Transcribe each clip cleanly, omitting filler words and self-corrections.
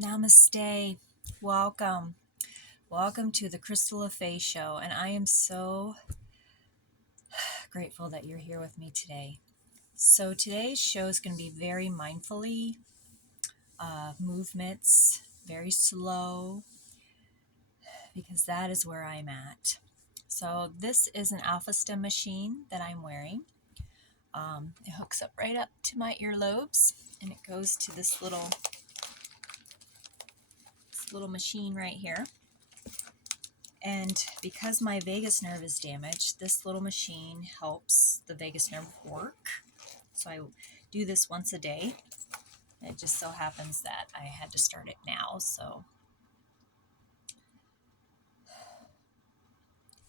Namaste. Welcome. Welcome to the Crystal of Fae show. And I am so grateful that you're here with me today. So today's show is going to be very mindfully, movements, very slow, because that is where I'm at. So this is an Alpha Stim machine that I'm wearing. It hooks up right up to my earlobes, and it goes to this little machine right here. And because my vagus nerve is damaged, this little machine helps the vagus nerve work. So I do this once a day. It just so happens that I had to start it now.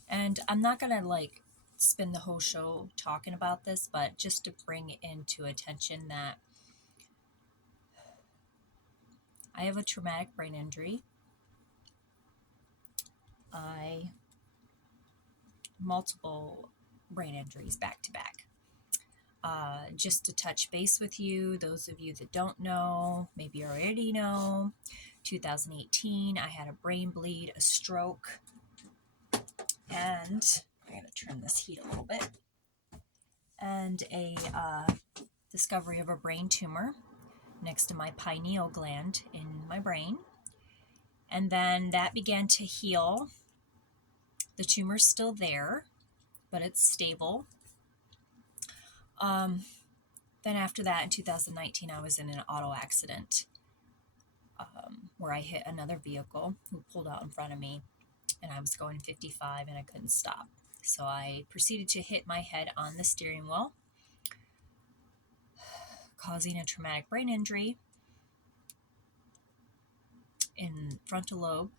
And I'm not going to spend the whole show talking about this, but just to bring into attention that I have a traumatic brain injury. Multiple brain injuries back to back. Just to touch base with you, those of you that don't know, maybe you already know, 2018, I had a brain bleed, a stroke, and I'm going to turn this heat a little bit, and a discovery of a brain tumor next to my pineal gland in my brain. And then that began to heal. The tumor's still there, but it's stable. Then after that, in 2019, I was in an auto accident where I hit another vehicle who pulled out in front of me, and I was going 55 and I couldn't stop. So I proceeded to hit my head on the steering wheel, causing a traumatic brain injury in frontal lobe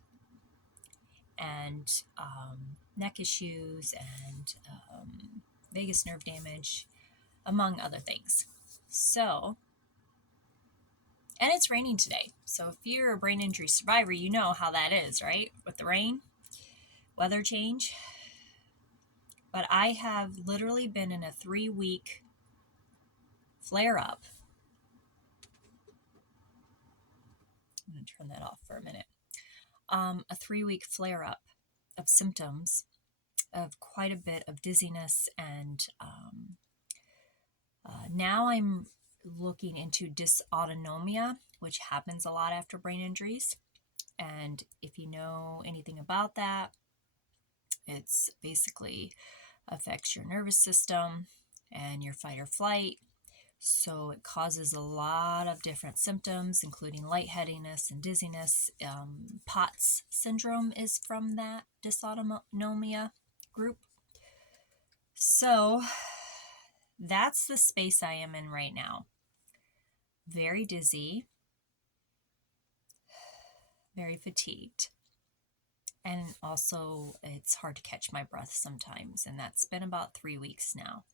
and neck issues and vagus nerve damage, among other things. So, and it's raining today. So if you're a brain injury survivor, you know how that is, right? With the rain, weather change. But I have literally been in a 3-week flare-up. I'm going to turn that off for a minute. A 3-week flare-up of symptoms of quite a bit of dizziness, and now I'm looking into dysautonomia, which happens a lot after brain injuries. And if you know anything about that, it's basically affects your nervous system and your fight or flight. So it causes a lot of different symptoms, including lightheadedness and dizziness. POTS syndrome is from that dysautonomia group. So that's the space I am in right now. Very dizzy, very fatigued. And also it's hard to catch my breath sometimes. And that's been about 3 weeks now.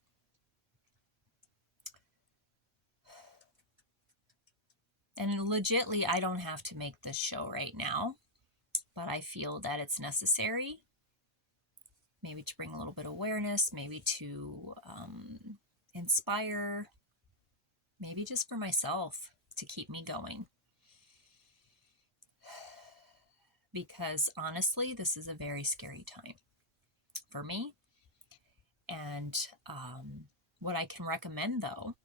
And legitly, I don't have to make this show right now, but I feel that it's necessary. Maybe to bring a little bit of awareness, maybe to inspire, maybe just for myself to keep me going. Because honestly, this is a very scary time for me. And what I can recommend, though,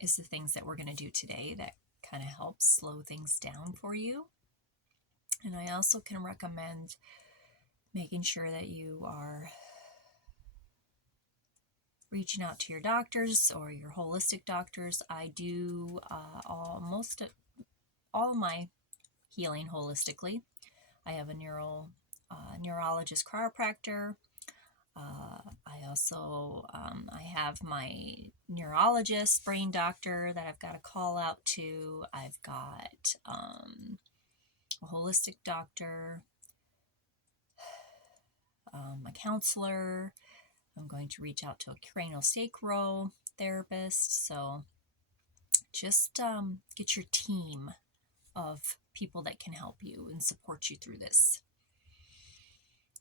is the things that we're going to do today that kind of help slow things down for you. And I also can recommend making sure that you are reaching out to your doctors or your holistic doctors. I do all my healing holistically. I have a neurologist chiropractor. I also I have my neurologist brain doctor that I've got to call out to. I've got a holistic doctor, a counselor. I'm going to reach out to a craniosacral therapist. So just get your team of people that can help you and support you through this.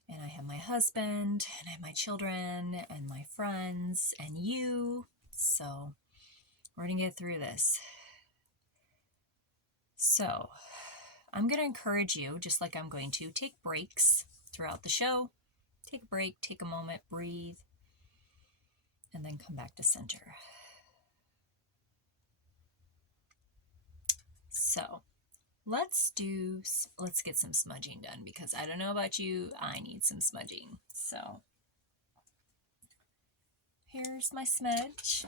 And I have my husband, and I have my children, and my friends, and you. So we're going to get through this. So I'm going to encourage you, just like I'm going to, take breaks throughout the show. Take a break, take a moment, breathe, and then come back to center. So let's get some smudging done, because I don't know about you, I need some smudging. So here's my smudge.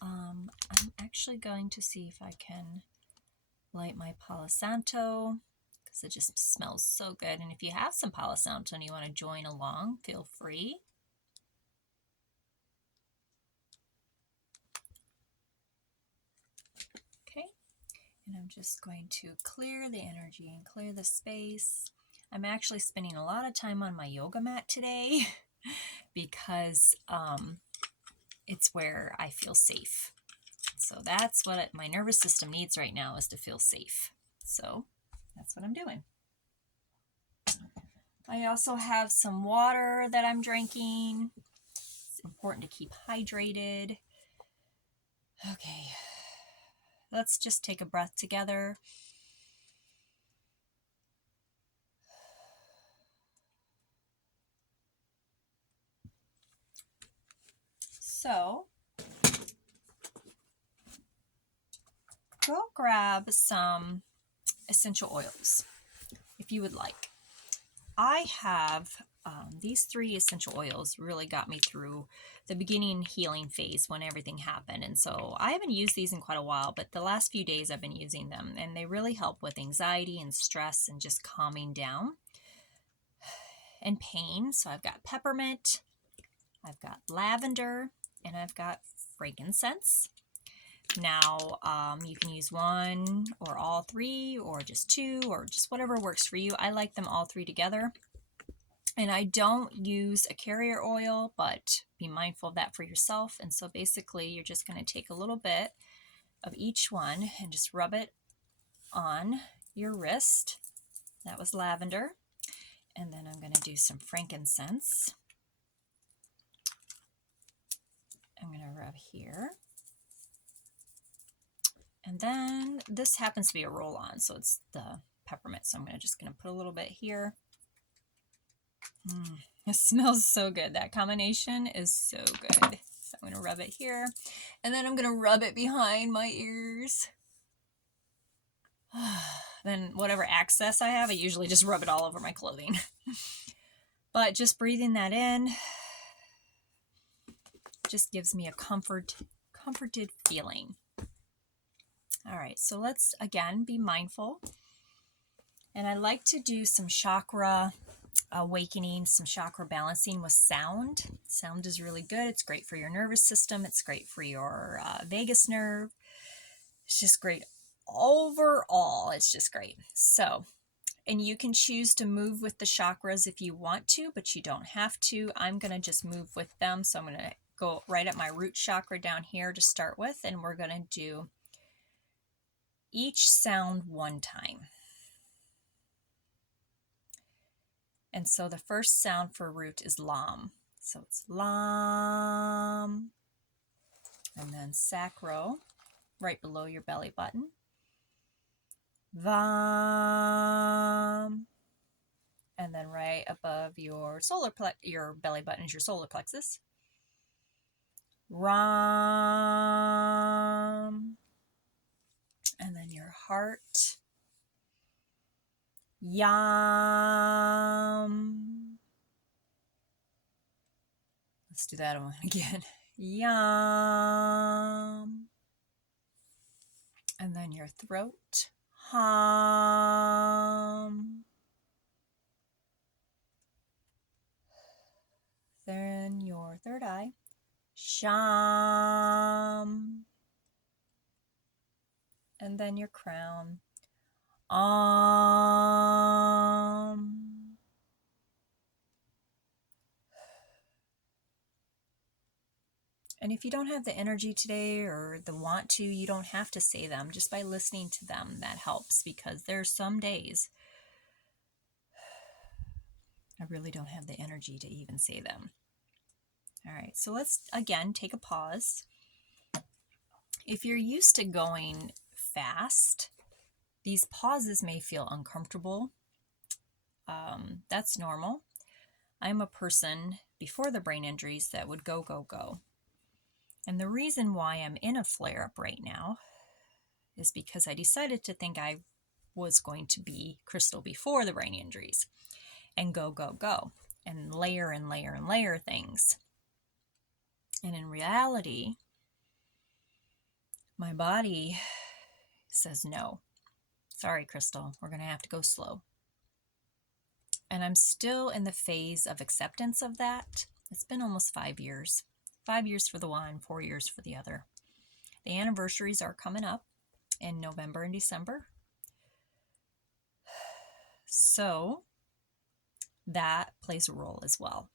I'm actually going to see if I can light my Palo Santo, because it just smells so good. And if you have some Palo Santo and you want to join along, feel free. Okay, and I'm just going to clear the energy and clear the space. I'm actually spending a lot of time on my yoga mat today because it's where I feel safe. So that's what my nervous system needs right now, is to feel safe. So that's what I'm doing. I also have some water that I'm drinking. It's important to keep hydrated. Okay, let's just take a breath together. So go grab some essential oils if you would like. I have these 3 essential oils really got me through the beginning healing phase when everything happened. And so I haven't used these in quite a while, but the last few days I've been using them, and they really help with anxiety and stress and just calming down and pain. So I've got peppermint, I've got lavender, and I've got frankincense. Now, you can use 1 or all 3, or just 2, or just whatever works for you. I like them all 3 together. And I don't use a carrier oil, but be mindful of that for yourself. And so basically, you're just going to take a little bit of each one and just rub it on your wrist. That was lavender. And then I'm going to do some frankincense. I'm going to rub here. And then this happens to be a roll-on, so it's the peppermint. So I'm just going to put a little bit here. It smells so good. That combination is so good. So I'm going to rub it here. And then I'm going to rub it behind my ears. Then whatever excess I have, I usually just rub it all over my clothing. But just breathing that in just gives me a comforted feeling. All right, so let's again be mindful. And I like to do some chakra awakening, some chakra balancing with sound. Sound is really good. It's great for your nervous system. It's great for your vagus nerve. It's just great overall. It's just great. So, and you can choose to move with the chakras if you want to, but you don't have to. I'm going to just move with them. So I'm going to go right at my root chakra down here to start with, and we're going to do each sound 1 time. And so the first sound for root is lam. So it's lam. And then sacro, right below your belly button. Vam. And then right above your your belly button is your solar plexus. Ram. And then your heart. Yam. Let's do that one again. Yam. And then your throat. Hum. Then your third eye. Sham. And then your crown. And if you don't have the energy today or the want to, you don't have to say them. Just by listening to them, that helps, because there's some days I really don't have the energy to even say them. All right, so let's again take a pause. If you're used to going fast, These pauses may feel uncomfortable. That's normal. I'm a person before the brain injuries that would go, go, go. And the reason why I'm in a flare-up right now is because I decided to think I was going to be Crystal before the brain injuries and go, go, go, and layer and layer and layer things. And in reality, my body says no. Sorry, Crystal, we're going to have to go slow. And I'm still in the phase of acceptance of that. It's been almost 5 years. 5 years for the one, 4 years for the other. The anniversaries are coming up in November and December. So that plays a role as well.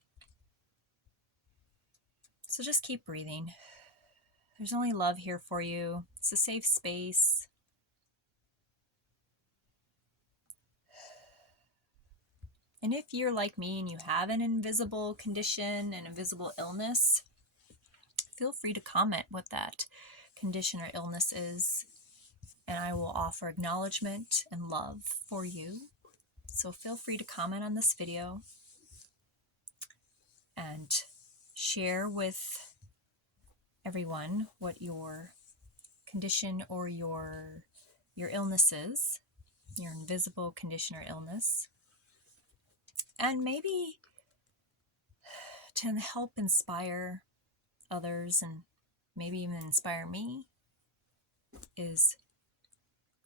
So just keep breathing. There's only love here for you. It's a safe space. And if you're like me and you have an invisible condition, an invisible illness, feel free to comment what that condition or illness is, and I will offer acknowledgement and love for you. So feel free to comment on this video and share with everyone what your condition or your illness is, your invisible condition or illness. And maybe to help inspire others and maybe even inspire me is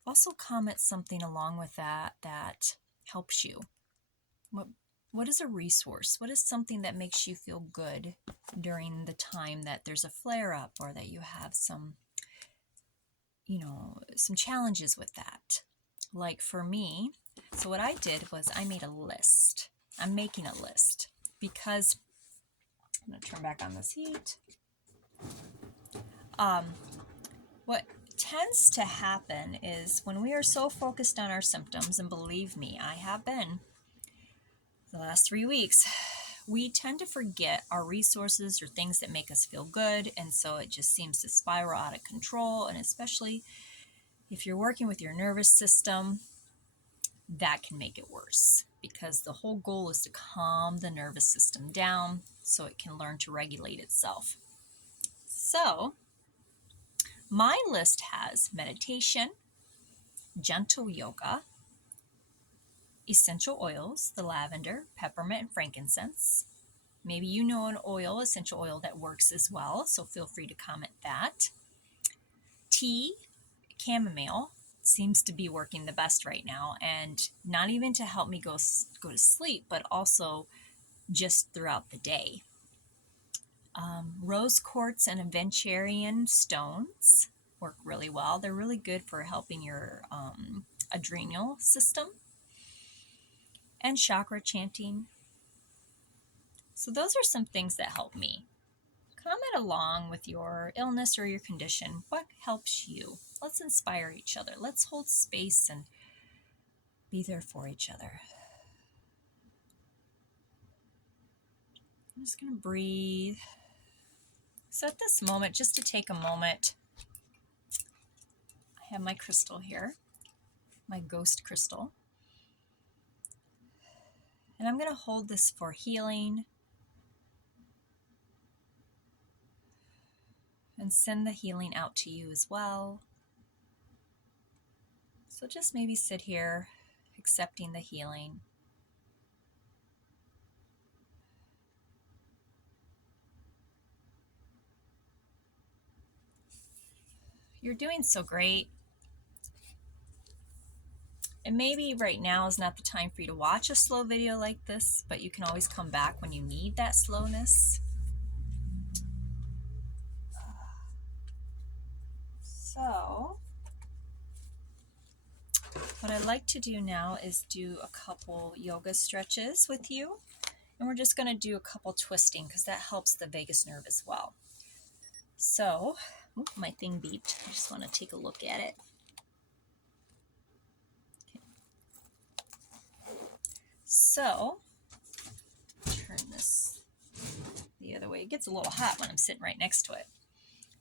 also comment something along with that helps you. What is a resource? What is something that makes you feel good during the time that there's a flare-up or that you have some challenges with that? Like for me, so what I did was I made a list. I'm making a list because I'm going to turn back on this heat. What tends to happen is when we are so focused on our symptoms, and believe me, I have been the last 3 weeks, we tend to forget our resources or things that make us feel good, and so it just seems to spiral out of control. And especially if you're working with your nervous system, that can make it worse, because the whole goal is to calm the nervous system down so it can learn to regulate itself. So my list has meditation, gentle yoga, essential oils, the lavender, peppermint, and frankincense. Maybe you know an oil, essential oil, that works as well, so feel free to comment that. Tea, chamomile, seems to be working the best right now, and not even to help me go to sleep, but also just throughout the day. Rose quartz and Aventarian stones work really well. They're really good for helping your adrenal system. And chakra chanting. So those are some things that help me. Comment along with your illness or your condition. What helps you? Let's inspire each other. Let's hold space and be there for each other. I'm just going to breathe. So at this moment, just to take a moment, I have my crystal here, my ghost crystal. And I'm going to hold this for healing and send the healing out to you as well. So just maybe sit here accepting the healing. You're doing so great. And maybe right now is not the time for you to watch a slow video like this, but you can always come back when you need that slowness. So, what I'd like to do now is do a couple yoga stretches with you. And we're just going to do a couple twisting because that helps the vagus nerve as well. So, my thing beeped. I just want to take a look at it. So, turn this the other way. It gets a little hot when I'm sitting right next to it.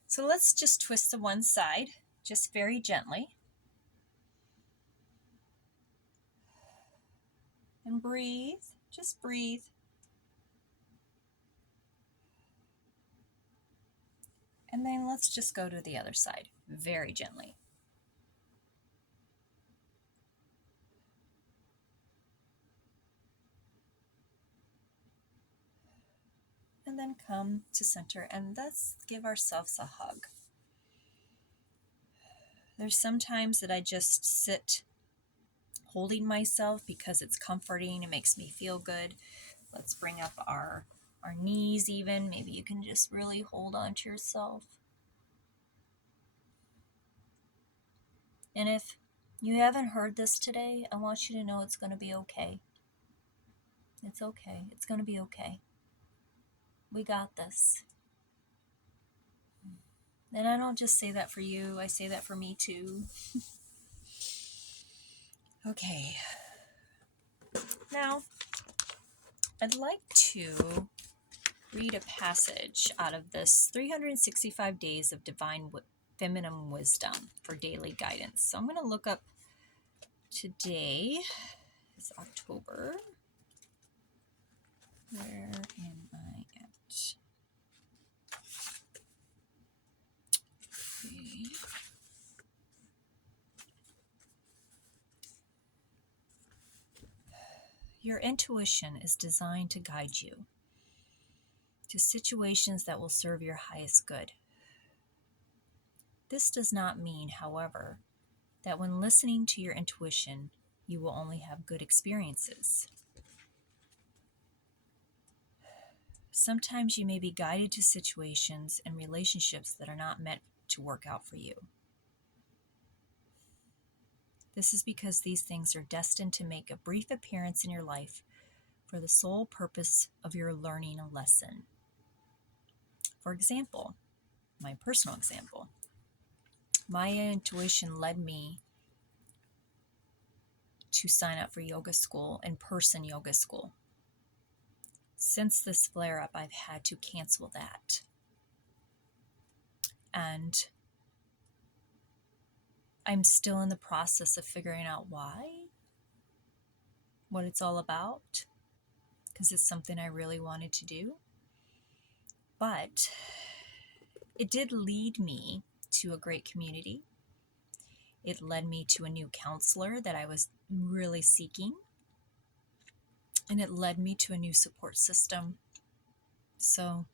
So let's just twist to one side, just very gently. And breathe. Just breathe. And then let's just go to the other side, very gently. And then come to center, and let's give ourselves a hug. There's some times that I just sit holding myself because it's comforting, it makes me feel good. Let's bring up our knees even. Maybe you can just really hold on to yourself. And if you haven't heard this today, I want you to know it's going to be okay. It's okay. It's going to be okay. We got this. And I don't just say that for you, I say that for me too. Okay. Now, I'd like to read a passage out of this 365 Days of Divine Feminine Wisdom for daily guidance. So I'm going to look up today. It's October. Where am I at? Okay. Your intuition is designed to guide you to situations that will serve your highest good. This does not mean, however, that when listening to your intuition, you will only have good experiences. Sometimes you may be guided to situations and relationships that are not meant to work out for you. This is because these things are destined to make a brief appearance in your life for the sole purpose of your learning a lesson. For example, my personal example, my intuition led me to sign up for yoga school, in-person yoga school. Since this flare-up, I've had to cancel that. And I'm still in the process of figuring out why, what it's all about, because it's something I really wanted to do. But it did lead me to a great community. It led me to a new counselor that I was really seeking. And it led me to a new support system. So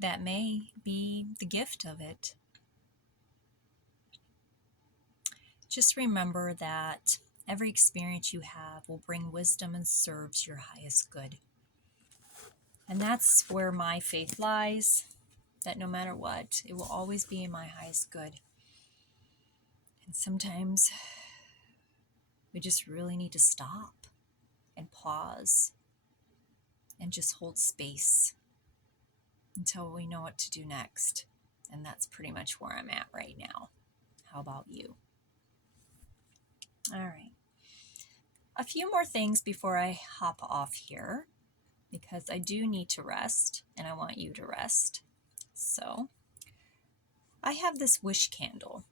that may be the gift of it. Just remember that every experience you have will bring wisdom and serves your highest good. And that's where my faith lies, that no matter what, it will always be in my highest good. And sometimes we just really need to stop and pause and just hold space until we know what to do next. And that's pretty much where I'm at right now. How about you? All right. A few more things before I hop off here, because I do need to rest and I want you to rest. So I have this wish candle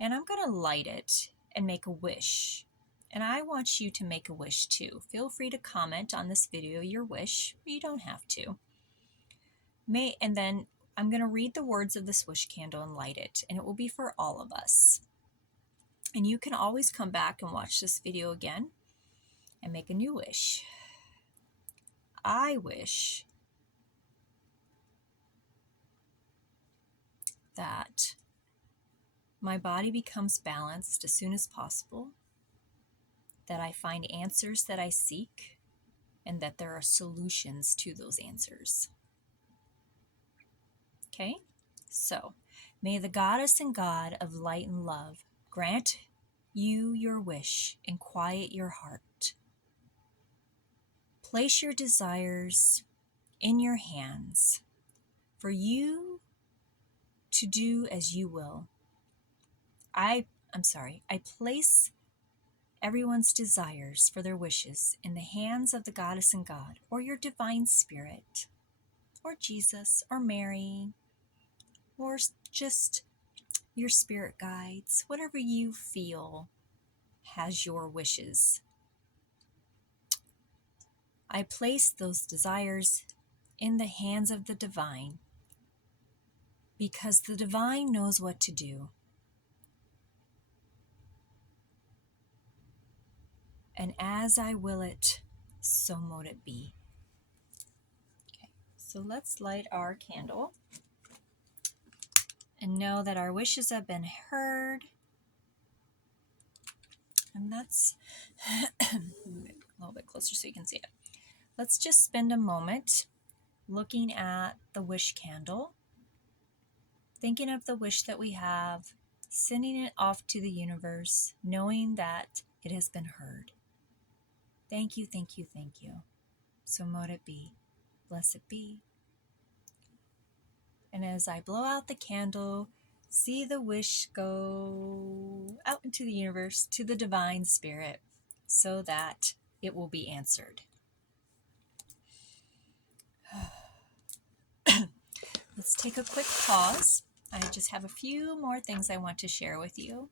and I'm going to light it and make a wish. And I want you to make a wish too. Feel free to comment on this video your wish, but you don't have to. And then I'm going to read the words of this wish candle and light it, and it will be for all of us. And you can always come back and watch this video again and make a new wish. I wish that my body becomes balanced as soon as possible, that I find answers that I seek, and that there are solutions to those answers. Okay? So, may the goddess and God of light and love grant you your wish and quiet your heart. Place your desires in your hands for you to do as you will. I place everyone's desires for their wishes in the hands of the goddess and God, or your divine spirit, or Jesus, or Mary, or just your spirit guides, whatever you feel has your wishes. I place those desires in the hands of the divine because the divine knows what to do. And as I will it, so mote it be. Okay, so let's light our candle and know that our wishes have been heard. And that's a little bit closer so you can see it. Let's just spend a moment looking at the wish candle, thinking of the wish that we have, sending it off to the universe, knowing that it has been heard. Thank you, thank you, thank you. So mote it be. Blessed be. And as I blow out the candle, see the wish go out into the universe to the divine spirit so that it will be answered. Let's take a quick pause. I just have a few more things I want to share with you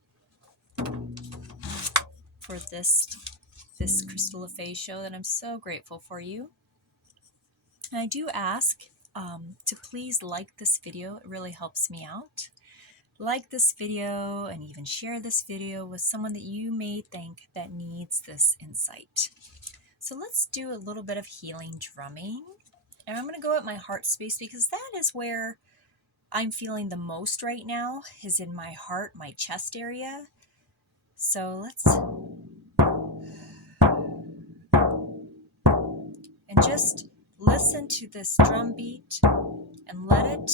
for this Crystal of Faith show that I'm so grateful for you. And I do ask to please like this video. It really helps me out. Like this video and even share this video with someone that you may think that needs this insight. So let's do a little bit of healing drumming. And I'm going to go at my heart space because that is where I'm feeling the most right now, is in my heart, my chest area. So let's, and just listen to this drum beat and let it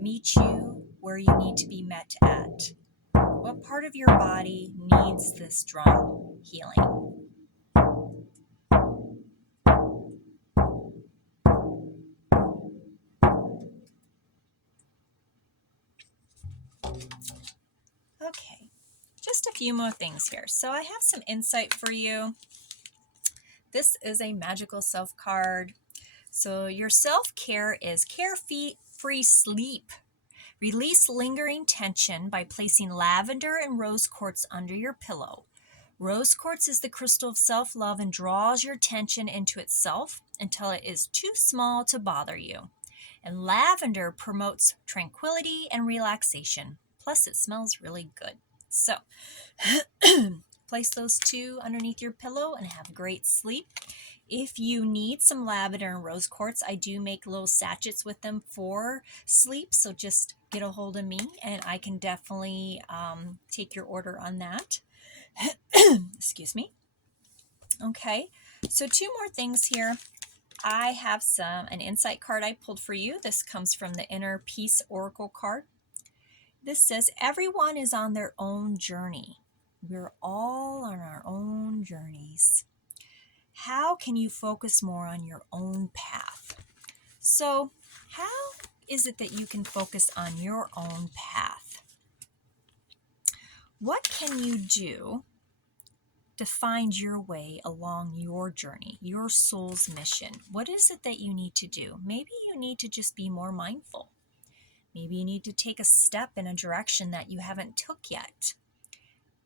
meet you where you need to be met at. What part of your body needs this drum healing? Okay, just a few more things here. So I have some insight for you. This is a magical self card. So your self-care is carefree sleep. Release lingering tension by placing lavender and rose quartz under your pillow. Rose quartz is the crystal of self-love and draws your tension into itself until it is too small to bother you. And lavender promotes tranquility and relaxation. Plus, it smells really good. So, place those two underneath your pillow and have great sleep. If you need some lavender and rose quartz, I do make little sachets with them for sleep. So just get a hold of me and I can definitely take your order on that. Excuse me. Okay, so two more things here. I have an insight card I pulled for you. This comes from the Inner Peace Oracle card. This says, everyone is on their own journey. We're all on our own journeys. How can you focus more on your own path? So, how is it that you can focus on your own path? What can you do to find your way along your journey, your soul's mission? What is it that you need to do? Maybe you need to just be more mindful. Maybe you need to take a step in a direction that you haven't took yet.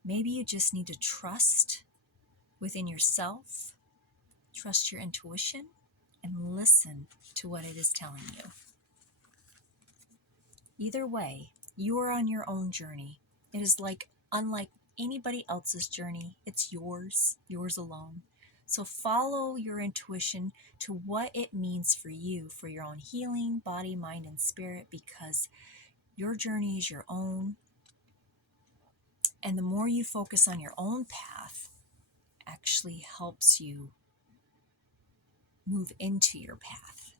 Maybe you just need to trust within yourself, trust your intuition, and listen to what it is telling you. Either way, you are on your own journey. It is unlike anybody else's journey. It's yours alone. So follow your intuition to what it means for you, for your own healing, body, mind, and spirit, because your journey is your own. And the more you focus on your own path, actually helps you move into your path.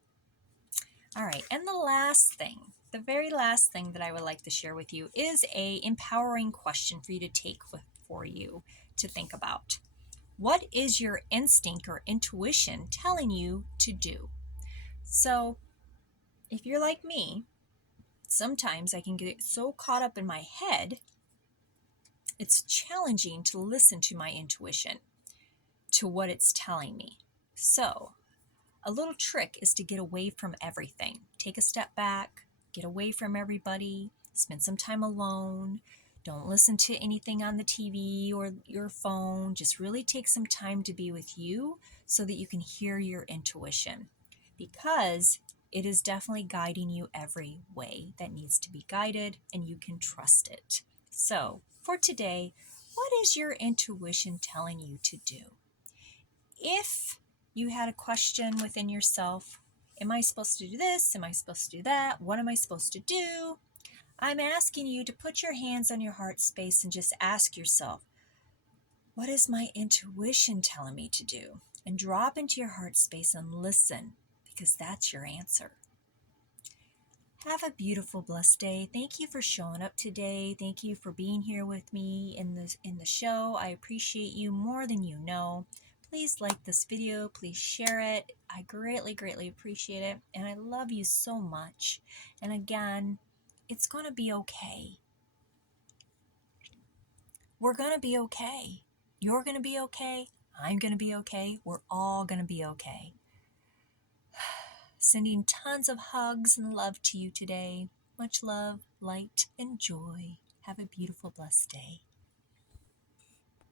All right, and the very last thing that I would like to share with you is a empowering question for you to take for you to think about. What is your instinct or intuition telling you to do? So, if you're like me, sometimes I can get so caught up in my head, it's challenging to listen to my intuition, to what it's telling me. So, a little trick is to get away from everything. Take a step back, get away from everybody, spend some time alone. Don't listen to anything on the TV or your phone. Just really take some time to be with you so that you can hear your intuition, because it is definitely guiding you every way that needs to be guided, and you can trust it. So for today, what is your intuition telling you to do? If you had a question within yourself, am I supposed to do this? Am I supposed to do that? What am I supposed to do? I'm asking you to put your hands on your heart space and just ask yourself, what is my intuition telling me to do? And drop into your heart space and listen, because that's your answer. Have a beautiful, blessed day. Thank you for showing up today. Thank you for being here with me in the show. I appreciate you more than you know. Please like this video. Please share it. I greatly, greatly appreciate it. And I love you so much. And again, it's going to be okay. We're going to be okay. You're going to be okay. I'm going to be okay. We're all going to be okay. Sending tons of hugs and love to you today. Much love, light, and joy. Have a beautiful, blessed day.